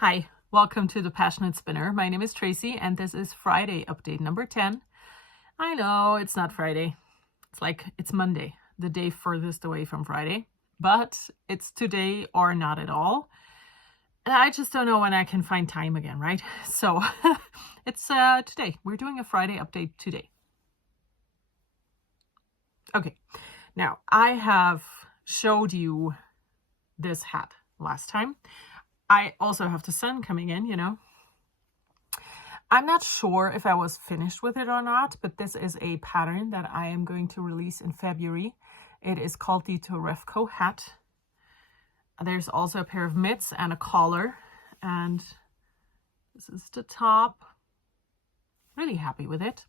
Hi, welcome to the PassioKnit Spinner. My name is Tracy and this is Friday update number 10. I know it's not Friday. It's Monday, the day furthest away from Friday, but it's today or not at all. And I just don't know when I can find time again, right? So it's today. We're doing a Friday update today. Okay, now I have showed you this hat last time. I also have the sun coming in, you know. I'm not sure if I was finished with it or not, but this is a pattern that I am going to release in February. It is called the TFCO Hat. There's also a pair of mitts and a collar, and this is the top. Really happy with it.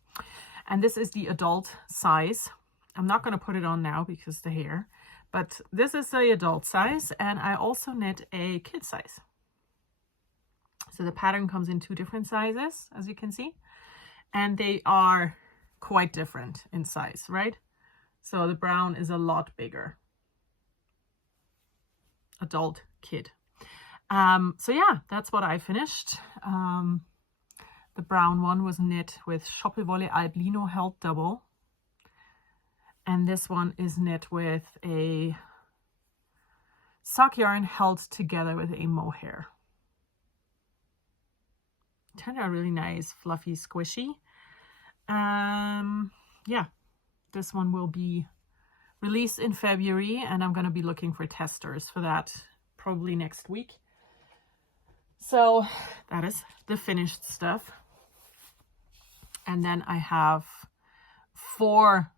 And this is the adult size. I'm not going to put it on now because the hair, but this is the adult size, and I also knit a kid size. So the pattern comes in two different sizes, as you can see, and they are quite different in size, right? So the brown is a lot bigger. Adult, kid. So yeah, that's what I finished. The brown one was knit with Shoppewolle Albino held double. And this one is knit with a sock yarn held together with a mohair. Turned out really nice, fluffy, squishy. Yeah, this one will be released in February, and I'm going to be looking for testers for that probably next week. So that is the finished stuff. And then I have 4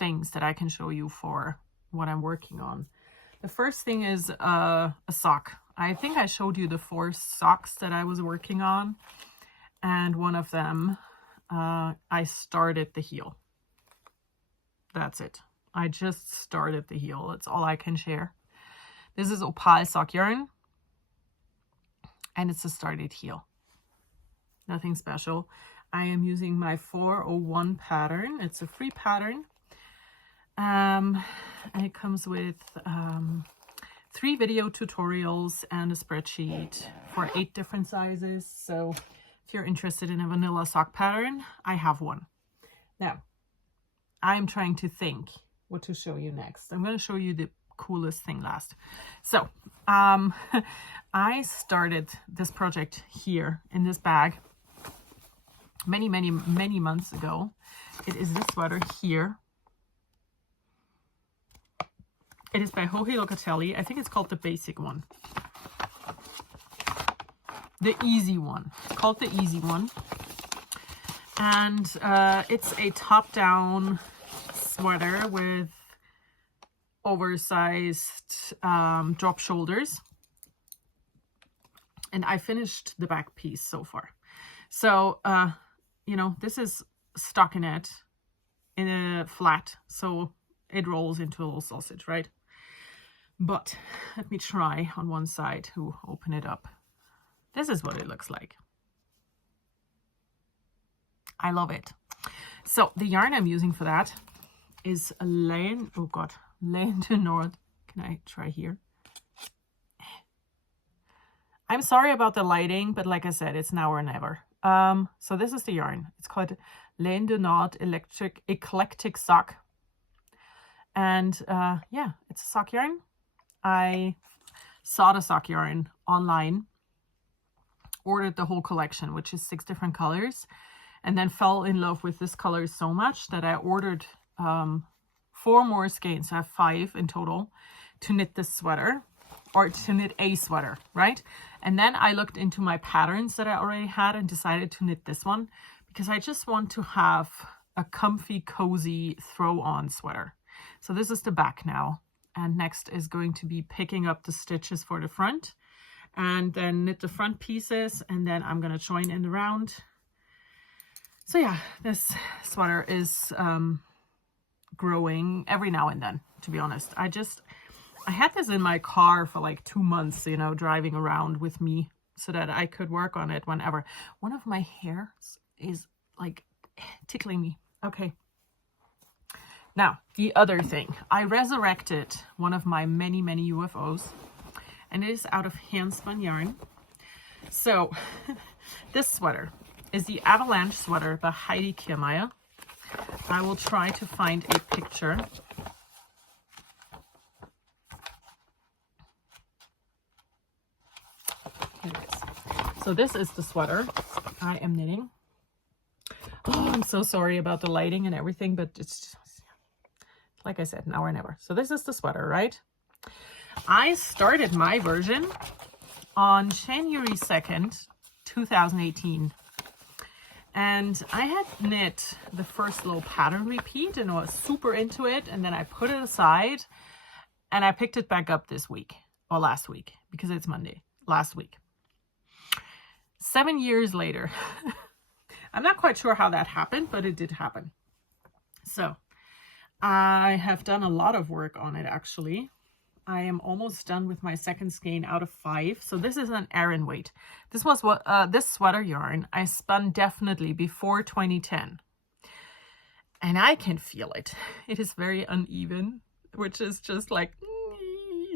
things that I can show you for what I'm working on. The first thing is a sock. I think I showed you the 4 socks that I was working on, and one of them I started the heel. That's it. I just started the heel. That's all I can share. This is opal sock yarn, and it's a started heel. Nothing special. I am using my 401 pattern. It's a free pattern. And it comes with 3 video tutorials and a spreadsheet for 8 different sizes. So if you're interested in a vanilla sock pattern, I have one. Now, I'm trying to think what to show you next. I'm going to show you the coolest thing last. So I started this project here in this bag many months ago. It is this sweater here. It is by Locatelli. I think it's called the basic one. The easy one. It's called the easy one. And it's a top-down sweater with oversized drop shoulders. And I finished the back piece so far. So, you know, this is stockinette in a flat. So it rolls into a little sausage, right? But let me try on one side to open it up. This is what it looks like. I love it. So the yarn I'm using for that is a Lane to North. Can I try here? I'm sorry about the lighting, but like I said, it's now or never. So this is the yarn. It's called Lane to North Eclectic Sock. And yeah, it's a sock yarn. I saw the sock yarn online, ordered the whole collection, which is 6 different colors, and then fell in love with this color so much that I ordered 4 more skeins. So I have 5 in total to knit this sweater, or to knit a sweater, right? And then I looked into my patterns that I already had and decided to knit this one because I just want to have a comfy, cozy throw-on sweater. So this is the back now. And next is going to be picking up the stitches for the front and then knit the front pieces, and then I'm going to join in the round. So yeah, this sweater is growing every now and then, to be honest. I had this in my car for like 2 months, you know, driving around with me so that I could work on it whenever. One of my hairs is like tickling me. Okay. Now, the other thing, I resurrected one of my many UFOs, and it is out of hand spun yarn. So this sweater is the Avalanche sweater by Heidi Kirrmaier. I will try to find a picture. Here it is. So this is the sweater I am knitting. Oh, I'm so sorry about the lighting and everything, but it's just, like I said, now or never. So this is the sweater, right? I started my version on January 2nd, 2018. And I had knit the first little pattern repeat and I was super into it. And then I put it aside and I picked it back up this week or last week because it's Monday, last week. 7 years later, I'm not quite sure how that happened, but it did happen. So I have done a lot of work on it actually. I am almost done with my second skein out of 5. So this is an Aran weight. This was what this sweater yarn I spun definitely before 2010. And I can feel it. It is very uneven, which is just like,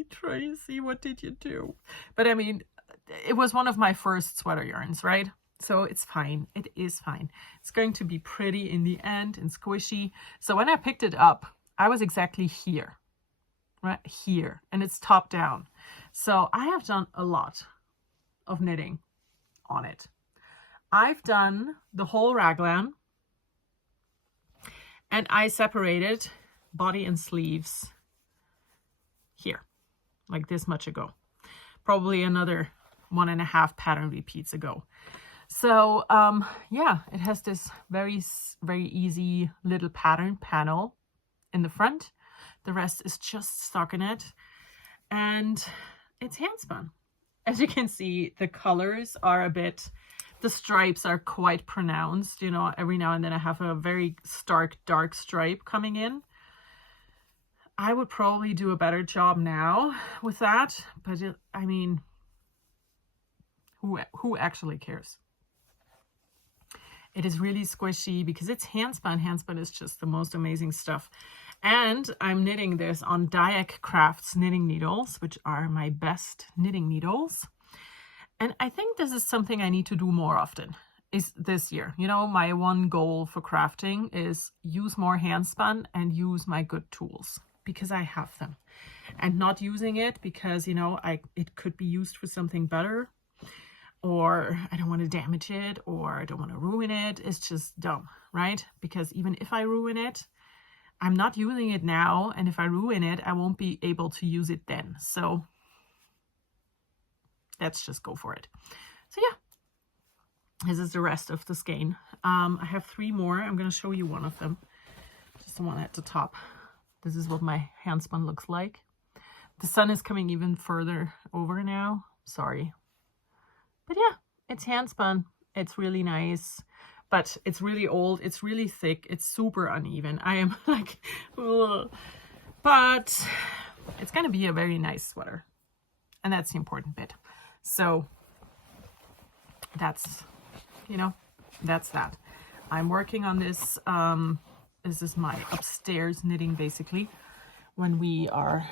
Tracy, what did you do? But I mean, it was one of my first sweater yarns, right? So it's fine. It is fine. It's going to be pretty in the end and squishy. So when I picked it up, I was exactly here. Right here, and it's top down. So I have done a lot of knitting on it. I've done the whole raglan and I separated body and sleeves here, like this much ago, probably another 1.5 pattern repeats ago. So yeah, it has this very easy little pattern panel in the front. The rest is just stockinette and it's hand spun. As you can see, the colors are a bit, the stripes are quite pronounced. You know, every now and then I have a very stark dark stripe coming in. I would probably do a better job now with that, but I mean, who actually cares? It is really squishy because it's hand spun. Hand spun is just the most amazing stuff. And I'm knitting this on Diak Crafts knitting needles, which are my best knitting needles. And I think this is something I need to do more often is this year. You know, my one goal for crafting is use more hand spun and use my good tools because I have them. And not using it because, you know, it could be used for something better, or I don't want to damage it, or I don't want to ruin it. It's just dumb, right? Because even if I ruin it, I'm not using it now, and if I ruin it, I won't be able to use it then. So let's just go for it. So yeah, this is the rest of the skein. I have 3 more. I'm going to show you one of them. Just the one at the top. This is what my hand spun looks like. The sun is coming even further over now. Sorry. But yeah, it's hand spun. It's really nice. But it's really old, it's really thick, it's super uneven. I am like, ugh. But it's gonna be a very nice sweater. And that's the important bit. So that's, you know, that's that. I'm working on this. This is my upstairs knitting basically. When we are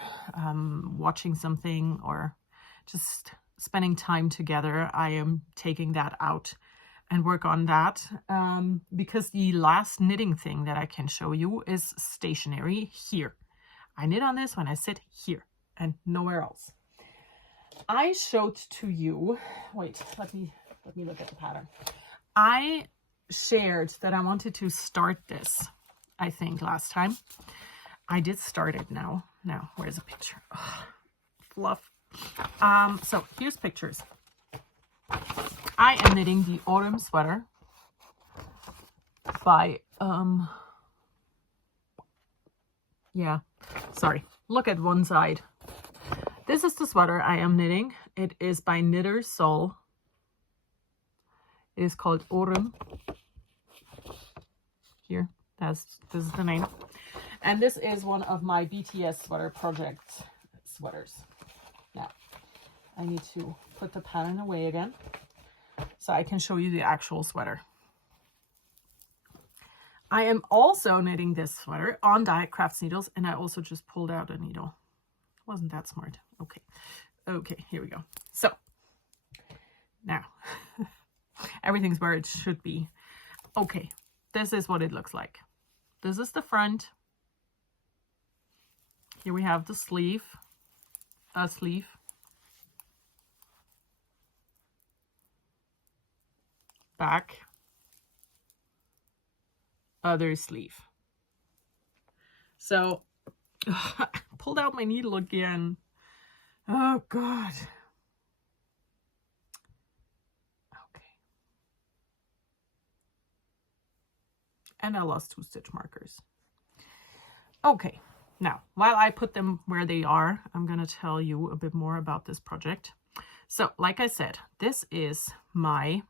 watching something or just spending time together, I am taking that out and work on that because the last knitting thing that I can show you is stationary here. I knit on this when I sit here and nowhere else. I showed to you, wait, let me look at the pattern. I shared that I wanted to start this, I think last time. I did start it now. Now, where's a picture? Oh, fluff. So here's pictures. I am knitting the Oreum sweater by, yeah, sorry, look at one side. This is the sweater I am knitting. It is by Knitter's Soul. It is called Oreum. Here, this is the name. And this is one of my BTS sweater project sweaters. Now, I need to put the pattern away again so I can show you the actual sweater. I am also knitting this sweater on Diak Crafts needles, and I also just pulled out a needle. Wasn't that smart? Okay. Okay, here we go. So Now, everything's where it should be. Okay, this is what it looks like. This is the front. Here we have the sleeve, a sleeve. Back, other sleeve. So, pulled out my needle again. Oh God. Okay. And I lost 2 stitch markers. Okay. Now, while I put them where they are, I'm going to tell you a bit more about this project. So, like I said, this is my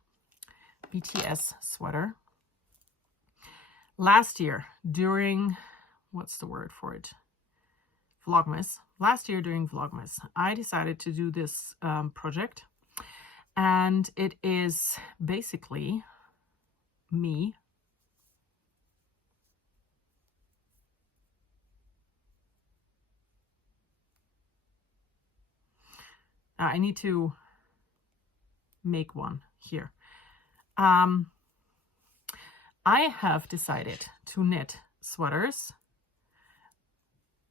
BTS sweater. Last year, during, what's the word for it? Vlogmas. Last year during Vlogmas, I decided to do this project. And it is basically me I need to make one here. I have decided to knit sweaters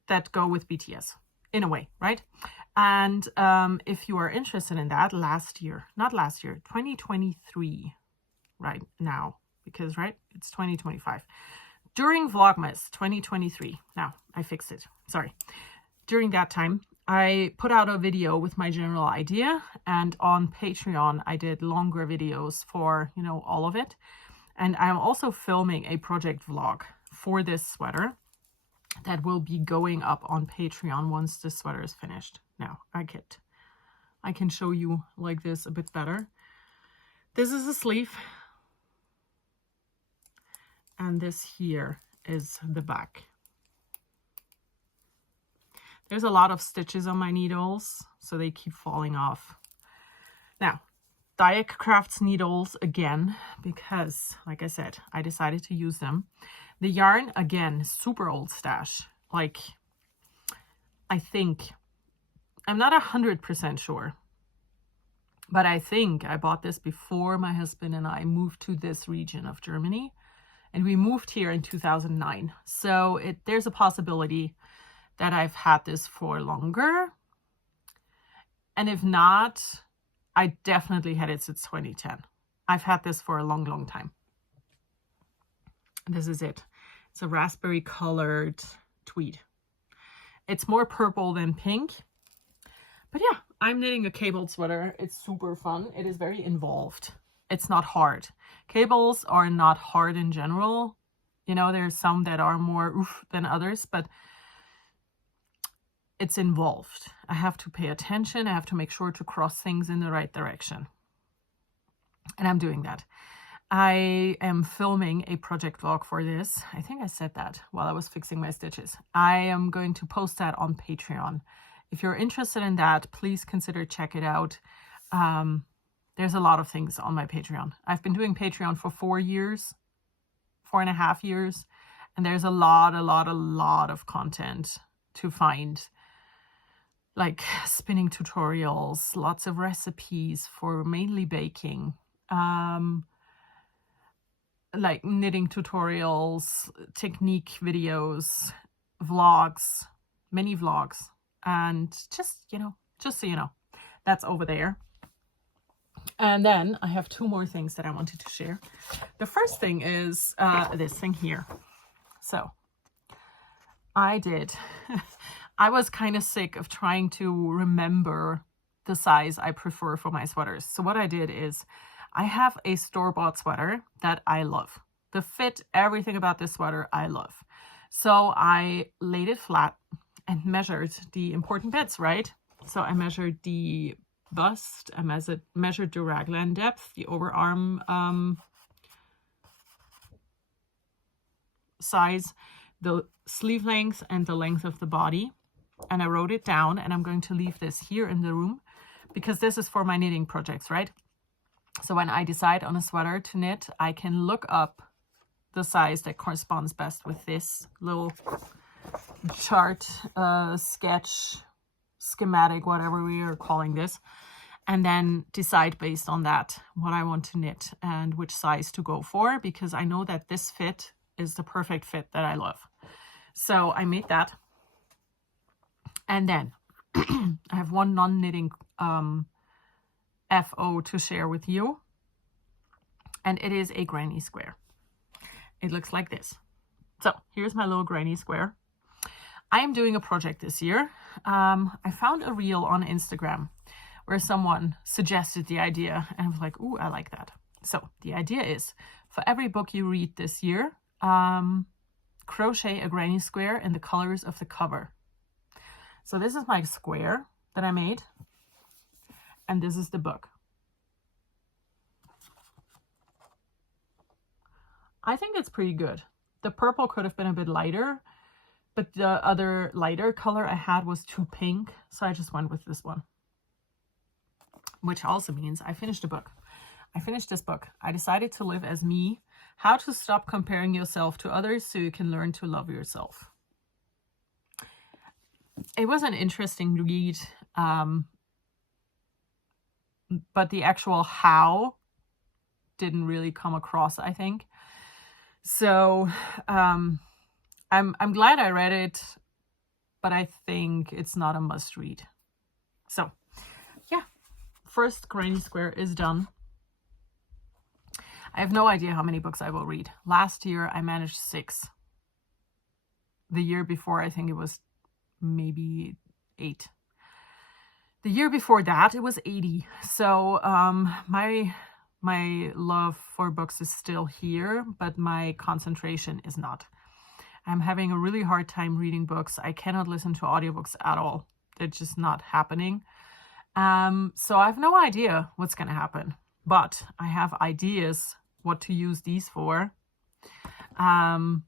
that go with BTS in a way, right? And if you are interested in that, last year, not last year, 2023, right now, because, right, it's 2025. During Vlogmas 2023, now I fixed it, sorry. During that time, I put out a video with my general idea, and on Patreon, I did longer videos for, you know, all of it. And I'm also filming a project vlog for this sweater that will be going up on Patreon once the sweater is finished. Now, I can show you like this a bit better. This is a sleeve. And this here is the back. There's a lot of stitches on my needles, so they keep falling off. Now, Diak Crafts needles again, because, like I said, I decided to use them. The yarn, again, super old stash. Like, I think, I'm not 100% sure, but I think I bought this before my husband and I moved to this region of Germany. And we moved here in 2009. So there's a possibility that I've had this for longer. And if not, I definitely had it since 2010. I've had this for a long, long time. This is it. It's a raspberry colored tweed. It's more purple than pink. But yeah, I'm knitting a cabled sweater. It's super fun. It is very involved. It's not hard. Cables are not hard in general. You know, there's some that are more oof than others, but it's involved. I have to pay attention. I have to make sure to cross things in the right direction. And I'm doing that. I am filming a project vlog for this. I think I said that while I was fixing my stitches. I am going to post that on Patreon. If you're interested in that, please consider check it out. There's a lot of things on my Patreon. I've been doing Patreon for 4 years, 4.5 years, and there's a lot of content to find. Like spinning tutorials, lots of recipes for mainly baking, like knitting tutorials, technique videos, vlogs, mini vlogs, and just so you know, that's over there. And then I have 2 more things that I wanted to share. The first thing is this thing here. So I was kind of sick of trying to remember the size I prefer for my sweaters. So what I did is I have a store-bought sweater that I love. The fit, everything about this sweater, I love. So I laid it flat and measured the important bits, right? So I measured the bust, I measured the raglan depth, the overarm size, the sleeve length, and the length of the body. And I wrote it down, and I'm going to leave this here in the room because this is for my knitting projects, right? So when I decide on a sweater to knit, I can look up the size that corresponds best with this little chart, sketch, schematic, whatever we are calling this. and then decide based on that what I want to knit and which size to go for, because I know that this fit is the perfect fit that I love. So I made that. And then I have one non-knitting FO to share with you. And it is a granny square. It looks like this. So here's my little granny square. I am doing a project this year. I found a reel on Instagram where someone suggested the idea, and I was like, ooh, I like that. So the idea is, for every book you read this year, crochet a granny square in the colors of the cover. So this is my square that I made, and this is the book. I think it's pretty good. The purple could have been a bit lighter, but the other lighter color I had was too pink, so I just went with this one. Which also means I finished a book. I finished this book. I decided to live as me. How to stop comparing yourself to others so you can learn to love yourself. It was an interesting read, but the actual how didn't really come across, I think. So I'm glad I read it, but I think it's not a must read. So yeah, first granny square is done. I have no idea how many books I will read. Last year I managed 6. The year before I think it was maybe 8. The year before that it was 80. So my love for books is still here, but my concentration is not. I'm having a really hard time reading books. I cannot listen to audiobooks at all. They're just not happening. So I have no idea what's going to happen, but I have ideas what to use these for in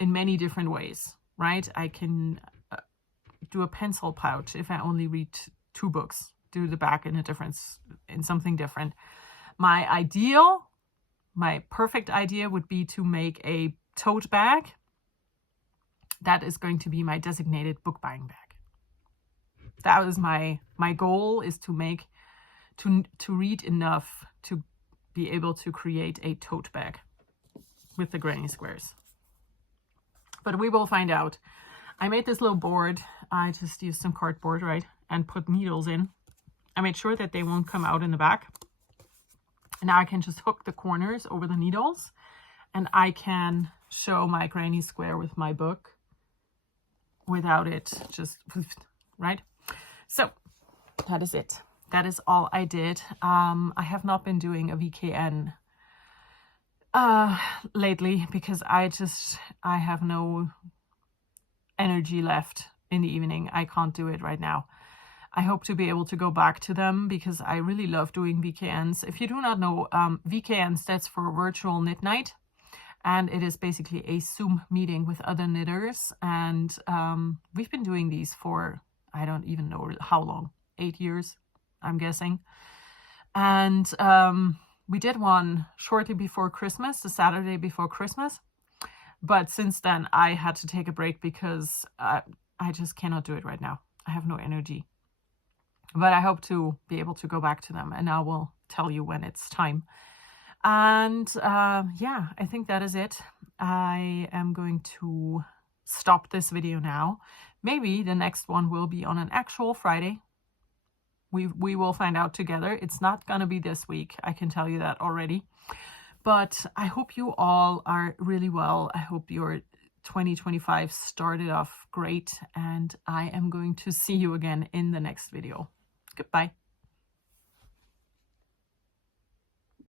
many different ways, right? I can do a pencil pouch if I only read 2 books, do the back in something different. My perfect idea would be to make a tote bag. That is going to be my designated book buying bag. That was my goal, is to read enough to be able to create a tote bag with the granny squares. But we will find out. I made this little board. I just used some cardboard, right? And put needles in. I made sure that they won't come out in the back. And now I can just hook the corners over the needles, and I can show my granny square with my book without it just, right? So that is it. That is all I did. I have not been doing a VKN lately because I have no energy left in the evening. I can't do it right now. I hope to be able to go back to them because I really love doing VKNs. If you do not know, VKN stands for Virtual Knit Night, and it is basically a Zoom meeting with other knitters. And we've been doing these for, I don't even know how long, 8 years, I'm guessing. And we did one shortly before Christmas, the Saturday before Christmas. But since then, I had to take a break because I just cannot do it right now. I have no energy. But I hope to be able to go back to them, and I will tell you when it's time. And yeah, I think that is it. I am going to stop this video now. Maybe the next one will be on an actual Friday. We will find out together. It's not going to be this week. I can tell you that already. But I hope you all are really well. I hope your 2025 started off great, and I am going to see you again in the next video. Goodbye.